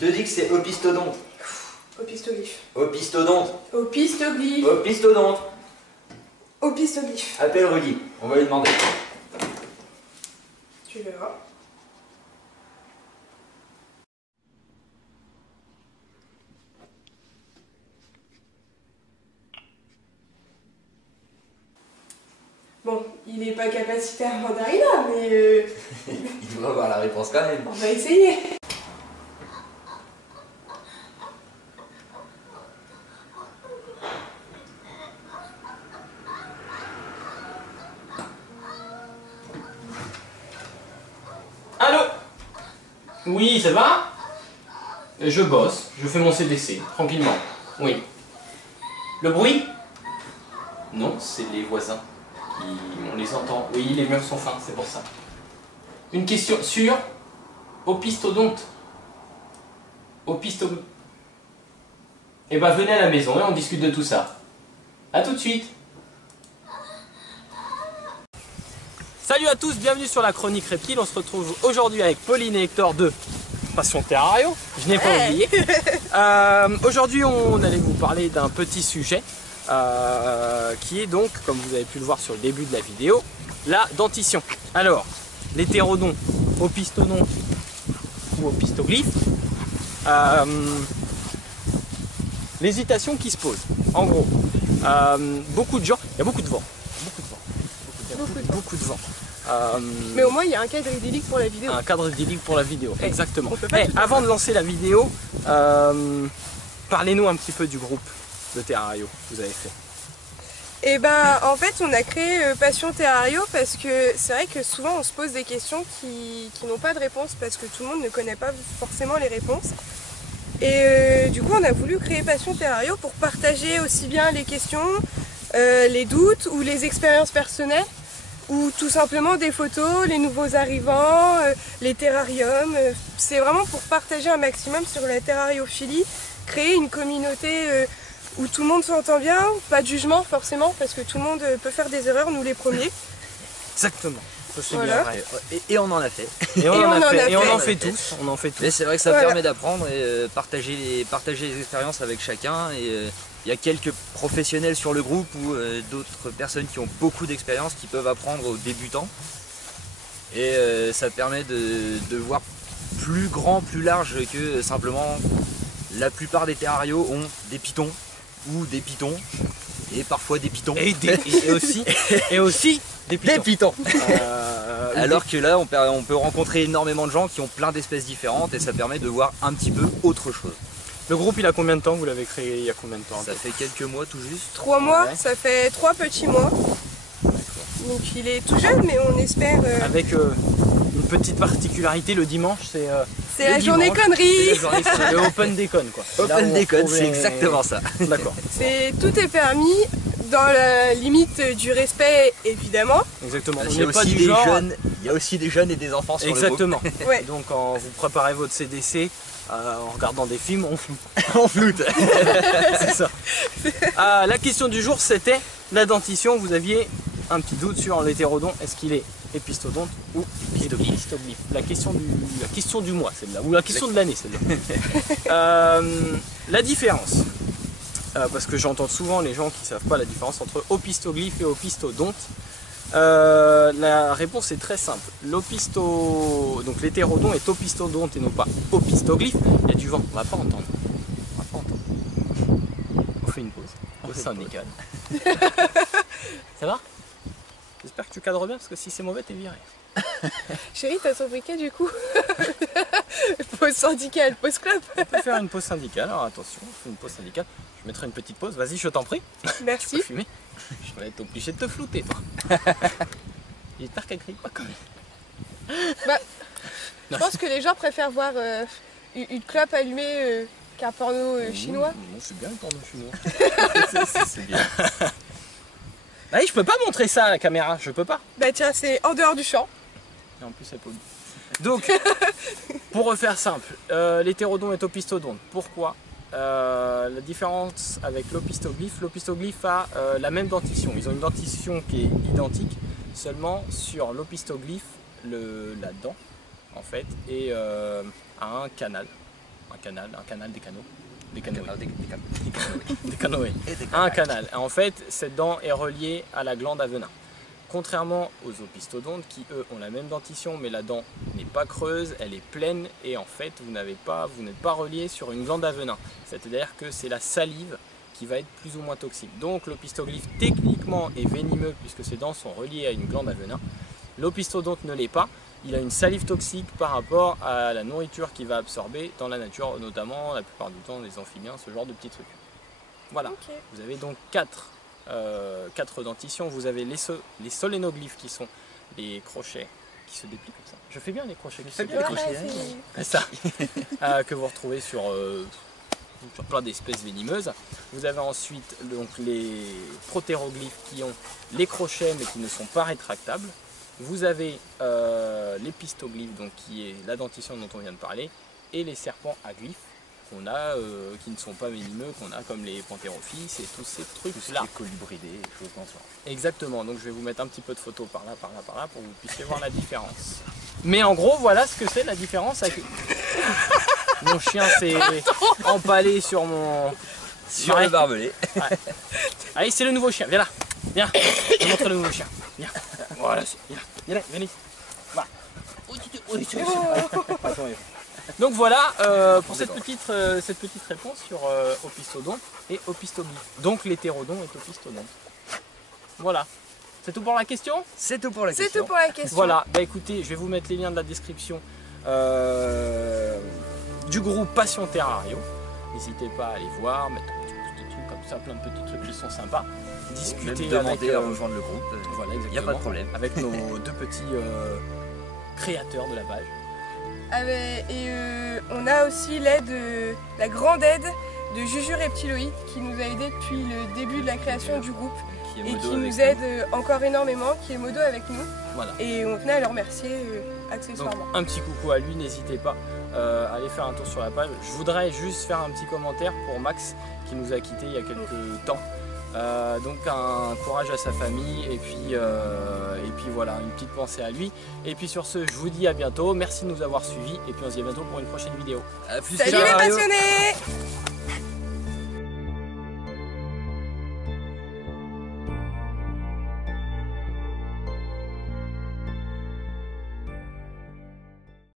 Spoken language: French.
Je te dis que c'est opistodonte. Opistoglyphe. Opistodonte. Opistoglyphe. Opistodonte. Opistoglyphe. Appelle Rudy, on va lui demander. Tu verras. Bon, il n'est pas capacitaire mandarina, mais Il doit avoir la réponse quand même. on va essayer. Allô? Oui, ça va? Je bosse, je fais mon CDC, tranquillement. Oui. Le bruit? Non, c'est les voisins. On les entend. Oui, les murs sont fins, c'est pour ça. Une question sur opistodonte. Opistodonte. Eh ben, venez à la maison et on discute de tout ça. A tout de suite. Salut à tous, bienvenue sur la chronique reptile. On se retrouve aujourd'hui avec Pauline et Hector de Passion Terrario. Je n'ai pas oublié. Aujourd'hui, on allait vous parler d'un petit sujet qui est donc, comme vous avez pu le voir sur le début de la vidéo, la dentition. Alors, l'hétérodon, opistodonte ou opistoglyphe, l'hésitation qui se pose. En gros, beaucoup de gens, il y a beaucoup de vent. Beaucoup de vent. Mais au moins, il y a un cadre idyllique pour la vidéo. Un cadre idyllique pour la vidéo, exactement. On peut pas Avant de lancer la vidéo, parlez-nous un petit peu du groupe de Terrario que vous avez fait. Et ben, en fait, on a créé Passion Terrario parce que c'est vrai que souvent on se pose des questions qui n'ont pas de réponse parce que tout le monde ne connaît pas forcément les réponses. Et du coup, on a voulu créer Passion Terrario pour partager aussi bien les questions, les doutes ou les expériences personnelles, ou tout simplement des photos, les nouveaux arrivants, les terrariums. C'est vraiment pour partager un maximum sur la terrariophilie, créer une communauté où tout le monde s'entend bien, pas de jugement forcément, parce que tout le monde peut faire des erreurs, nous les premiers. Exactement. Ça, c'est Voilà. bien vrai. Et on en a fait. Et on en fait. Et on en fait tous. On en fait tous. Mais c'est vrai que ça Voilà. permet d'apprendre et partager les expériences avec chacun. Et il y a quelques professionnels sur le groupe ou d'autres personnes qui ont beaucoup d'expérience qui peuvent apprendre aux débutants. Et ça permet de voir plus grand, plus large que simplement la plupart des terrarios ont des pitons ou des pitons et parfois des pitons. Et aussi des pitons. Des pitons. Alors Des- que là, on peut rencontrer énormément de gens qui ont plein d'espèces différentes et ça permet de voir un petit peu autre chose. Le groupe, il a combien de temps? Vous l'avez créé il y a combien de temps? Ça fait quelques mois tout juste. 3 mois, Ouais. ça fait 3 petits mois. Donc il est tout jeune, mais on espère... Avec une petite particularité, le dimanche, c'est c'est le la journée dimanche, connerie. c'est le open déconne, quoi. Là où Open on Déconne, retrouve c'est les- exactement ça. D'accord, Tout est permis dans la limite du respect, évidemment. exactement. On Il y a n'est pas aussi du des genre. jeunes, il y a aussi des jeunes et des enfants sur Exactement. Ouais. Donc quand vous préparez votre CDC, en regardant des films, on floute. le groupe. On floute. C'est ça. La question du jour, c'était la dentition. Vous aviez un petit doute sur l'hétérodon. Est-ce qu'il est épistodonte ou épistoglyphe? La question du mois, celle-là. Ou la question de l'année, celle-là. La différence. Parce que j'entends souvent les gens qui ne savent pas la différence entre opistoglyphe et opistodonte. La réponse est très simple. Donc l'hétérodon est opistodonte et non pas opistoglyphe. Il y a du vent, on va pas entendre. On va pas entendre. On fait une pause. Pause syndicale. Ça va? J'espère que tu cadres bien parce que si c'est mauvais, t'es viré. Chérie, t'as ton briquet du coup? Pause syndicale, pause club. On peut faire une pause syndicale. Alors attention, on fait une pause syndicale. Je mettrai une petite pause. Vas-y, je t'en prie. Tu peux Merci. fumer. Je vais être obligé de te flouter, toi. J'espère qu'elle crie pas quand même. Bah, je pense que les gens préfèrent voir une clope allumée qu'un porno chinois. Non, c'est bien le porno chinois. C'est bien. Ah oui, je peux pas montrer ça à la caméra, je peux pas. Bah tiens, c'est en dehors du champ. Et en plus, c'est pollue. Donc, pour refaire simple, l'hétérodon est opistodonte. Pourquoi? La différence avec l'opistoglyphe a la même dentition. Ils ont une dentition qui est identique, seulement sur l'opistoglyphe, la dent, en fait, a un canal. un canal, des canaux. Des canoës. Des canoës. Des canoës. Et des Un canoës. canal. En fait, cette dent est reliée à la glande à venin. Contrairement aux opistodontes qui eux ont la même dentition mais la dent n'est pas creuse, elle est pleine et en fait vous n'êtes pas relié sur une glande à venin. C'est-à-dire que c'est la salive qui va être plus ou moins toxique. Donc l'opistoglyphe techniquement est venimeux puisque ses dents sont reliées à une glande à venin. L'opistodonte ne l'est pas, il a une salive toxique par rapport à la nourriture qu'il va absorber dans la nature, notamment la plupart du temps les amphibiens, ce genre de petits trucs. Voilà, Ok. vous avez donc 4 dentitions. Vous avez les solénoglyphes qui sont les crochets qui se déplient comme ça. Je fais bien les crochets qui se déplient. Ouais, C'est ça. Que vous retrouvez sur plein d'espèces venimeuses. Vous avez ensuite donc les protéroglyphes qui ont les crochets mais qui ne sont pas rétractables. Vous avez les pistoglyphes donc qui est la dentition dont on vient de parler et les serpents à glyphes qu'on a, qui ne sont pas venimeux, qu'on a comme les panthérophytes et tous ces trucs-là. Les colibridés, des choses dans ce genre. Exactement, donc je vais vous mettre un petit peu de photos par là, pour que vous puissiez voir la différence. Mais en gros, voilà ce que c'est la différence avec... Mon chien s'est empalé sur mon... Sur Ouais. le barbelé. Ouais. Allez, c'est le nouveau chien, viens là. Viens, je te montre le nouveau chien. Viens, voilà, viens là, viens ici. Voilà. Donc voilà pour cette petite réponse sur opistodonte et opistoglyphe. Donc l'hétérodon est opistodonte. Voilà. C'est tout pour la question? C'est tout pour la C'est question. tout pour la question. Voilà, bah écoutez, je vais vous mettre les liens de la description du groupe Passion Terrario. N'hésitez pas à aller voir, mettre un petit pouce dessus, comme ça, plein de petits trucs qui sont sympas. Discuter Même demander avec, à rejoindre le groupe. voilà, Il n'y a exactement, pas de problème. avec nos deux petits créateurs de la page. On a aussi l'aide, la grande aide de Juju Reptiloïd qui nous a aidés depuis le début de la création du groupe Qui est et modo qui avec nous nous. aide encore énormément, qui est modo avec nous. Voilà. Et on tenait à le remercier Donc accessoirement. un petit coucou à lui, n'hésitez pas à aller faire un tour sur la page. Je voudrais juste faire un petit commentaire pour Max qui nous a quittés il y a quelques temps. Donc un courage à sa famille et puis voilà, une petite pensée à lui. Et puis sur ce, je vous dis à bientôt, merci de nous avoir suivis et puis on se dit à bientôt pour une prochaine vidéo. À plus, Salut les Terrario. passionnés!